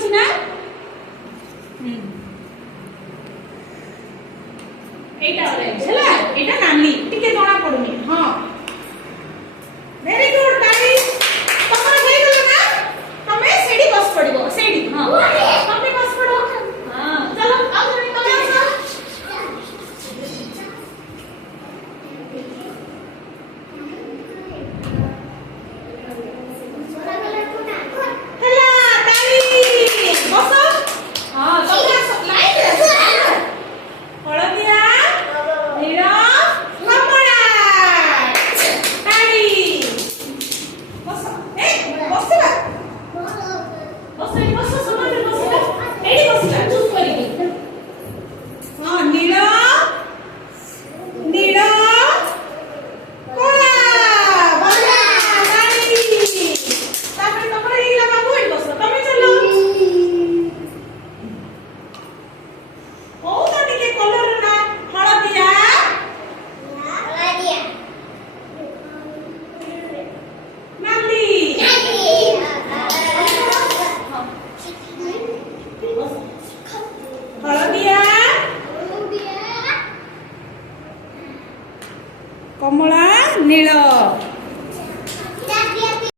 ଅଛି ନା এইটা অরেঞ্জ ହେଲା এইটা নালি ଟିକେ জଣା পড়ুনি ହଁ ভেরি গুড তালি ତମର ହେଇଗଲା ନା ତମେ ସେଠି ବସ ପଡ଼ିବ ସେଠି ହଁ ତମେ ବସ ପଡ଼ ହଁ चलो ଆଉ ଜଣେ ତମେ ଆସ ହେଲା ତାଲି ବସ ହଁ ତମେ ଆସ ଲାଇନ ଆସ ହଳଦିଆ নীল কমলা তালি বস এই বসবা বস এই বস সমানে বসবা এইটি বসবা চুপ করিবি হ্যাঁ নীল নীল কমলা বাবা তালি তারপরে তোমরা এইলা বাবু এই বস তুমি চলো ও তো টিকে কলর না হলদিয়া নালি হলদিয়া কমলা নীল